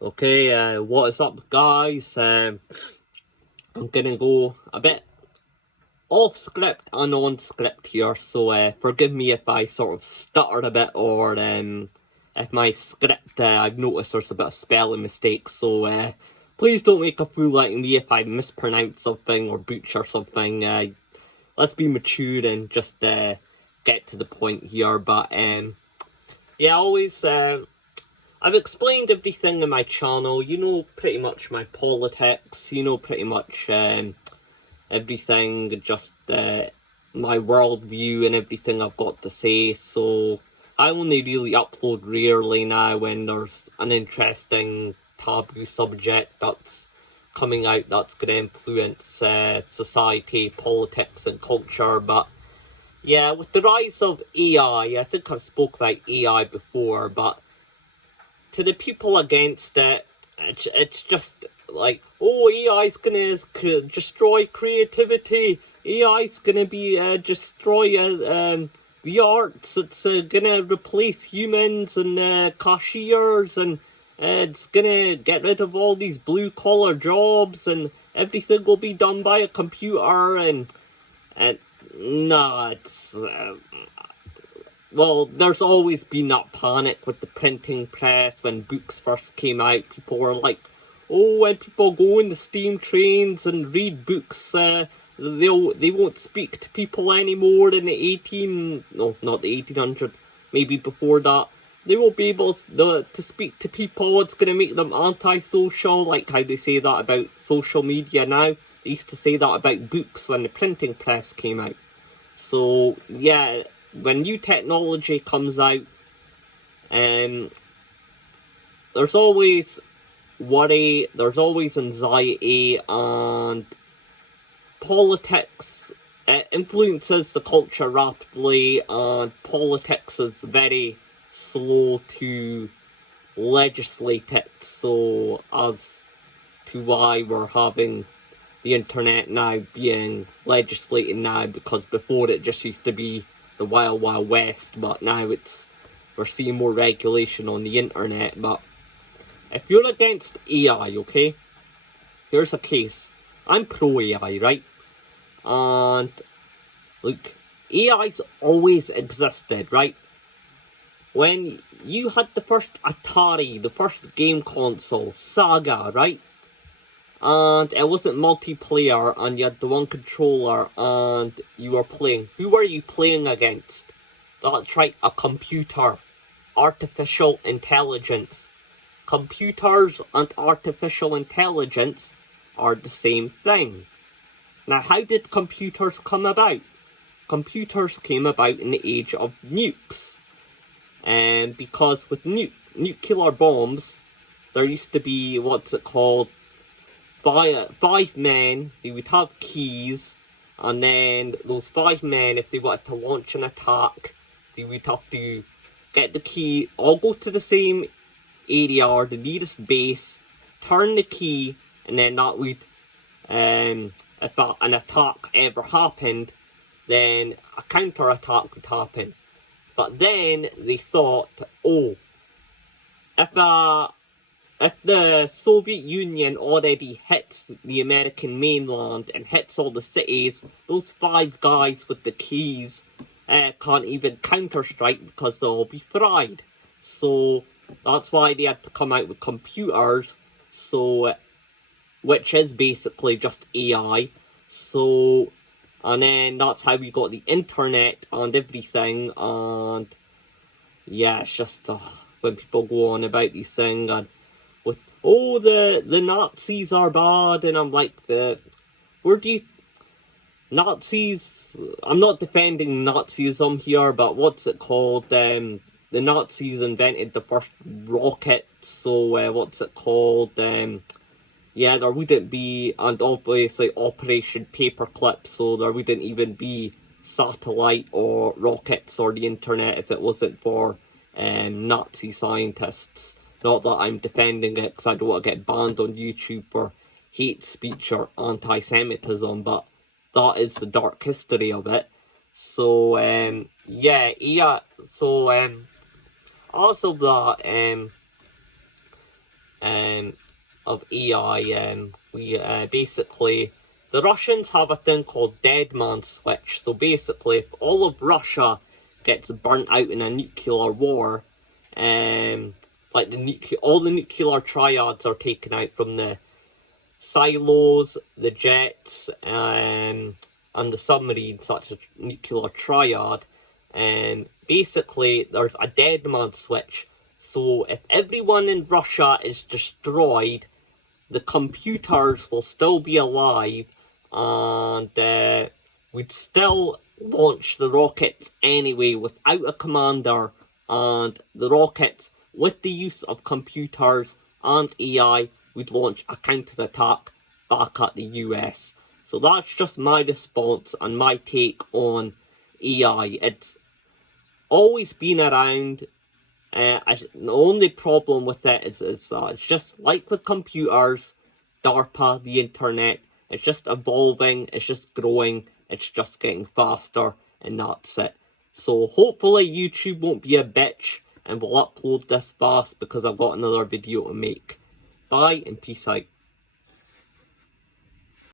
Okay, what is up, guys? I'm gonna go a bit off script and on script here, so forgive me if I sort of stutter a bit or if my script, I've noticed there's a bit of spelling mistakes, so please don't make a fool out of me if I mispronounce something or butcher something. Let's be mature and just get to the point here, but yeah, always. I've explained everything in my channel, you know pretty much my politics, you know pretty much everything, just my worldview and everything I've got to say, so I only really upload rarely now when there's an interesting taboo subject that's coming out that's going to influence society, politics and culture, but yeah, with the rise of AI, I think I've spoke about AI before, but to the people against it, it's just like, oh, AI's gonna destroy creativity. AI's gonna be destroy the arts. It's gonna replace humans and cashiers, and it's gonna get rid of all these blue collar jobs, and everything will be done by a computer. And nah, it's. Well, there's always been that panic with the printing press when books first came out. People were like, oh, when people go in the steam trains and read books, they won't speak to people anymore in the not the 1800s, maybe before that. They won't be able to speak to people. It's going to make them antisocial, like how they say that about social media now. They used to say that about books when the printing press came out. So, yeah, when new technology comes out, there's always worry, there's always anxiety, and politics influences the culture rapidly, and politics is very slow to legislate it, so as to why we're having the internet now being legislated now, because before it just used to be the wild wild west, but now we're seeing more regulation on the internet. But if you're against AI, okay, here's a case. I'm pro AI, right? And look, AI's always existed, right? When you had the first Atari, the first game console, Sega, right? And it wasn't multiplayer, and you had the one controller, and you were playing. Who were you playing against? That's right, a computer. Artificial intelligence. Computers and artificial intelligence are the same thing. Now, how did computers come about? Computers came about in the age of nukes. And because with nuclear bombs, there used to be, what's it called, five men, they would have keys, and then those 5 men, if they wanted to launch an attack, they would have to get the key, all go to the same area or the nearest base, turn the key, and then that would, if an attack ever happened, then a counter attack would happen. But then they thought, oh, if the Soviet Union already hits the American mainland and hits all the cities, those 5 guys with the keys can't even counter-strike because they'll be fried. So that's why they had to come out with computers, so which is basically just AI. So, and then that's how we got the internet and everything, and yeah, it's just when people go on about these things and with, oh, the Nazis are bad, and I'm like, where do you, Nazis, I'm not defending Nazism here, but what's it called, the Nazis invented the first rocket, so what's it called, yeah, there wouldn't be, and obviously Operation Paperclip, so there wouldn't even be satellite or rockets or the internet if it wasn't for Nazi scientists. Not that I'm defending it because I don't want to get banned on YouTube for hate speech or anti-Semitism, but that is the dark history of it. So, yeah, so, also that, of AI. Basically, the Russians have a thing called Dead Man Switch. So basically, if all of Russia gets burnt out in a nuclear war, like all the nuclear triads are taken out from the silos, the jets, and the submarines, such as nuclear triad. And basically, there's a dead man switch. So if everyone in Russia is destroyed, the computers will still be alive, and we'd still launch the rockets anyway without a commander, and the rockets, with the use of computers and AI, would launch a counterattack back at the US. So that's just my response and my take on AI. It's always been around. The only problem with it is that it's just like with computers, DARPA, the internet. It's just evolving, it's just growing, it's just getting faster, and that's it. So hopefully YouTube won't be a bitch and will upload this fast because I've got another video to make. Bye and peace out.